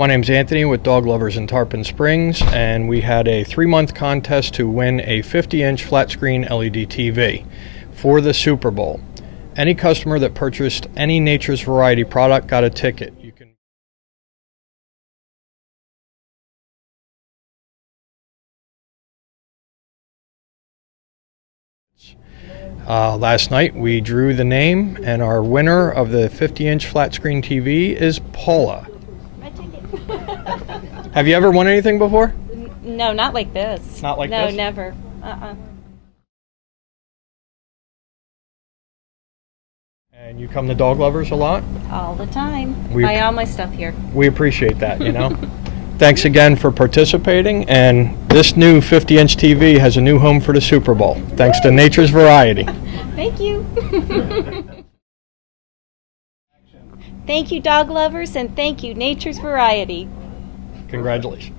My name's Anthony with Dog Lovers in Tarpon Springs, and we had a 3-month contest to win a 50-inch flat screen LED TV for the Super Bowl. Any customer that purchased any Nature's Variety product got a ticket. Last night we drew the name, and our winner of the 50-inch flat screen TV is Paula. My ticket. Have you ever won anything before? No, not like this. Not like this? No, never. And you come to Dog Lovers a lot? All the time. We- Buy all my stuff here. We appreciate that, you know. Thanks again for participating, and this new 50-inch TV has a new home for the Super Bowl, thanks to Nature's Variety. Thank you. Thank you, Dog Lovers, and thank you, Nature's Variety. Congratulations.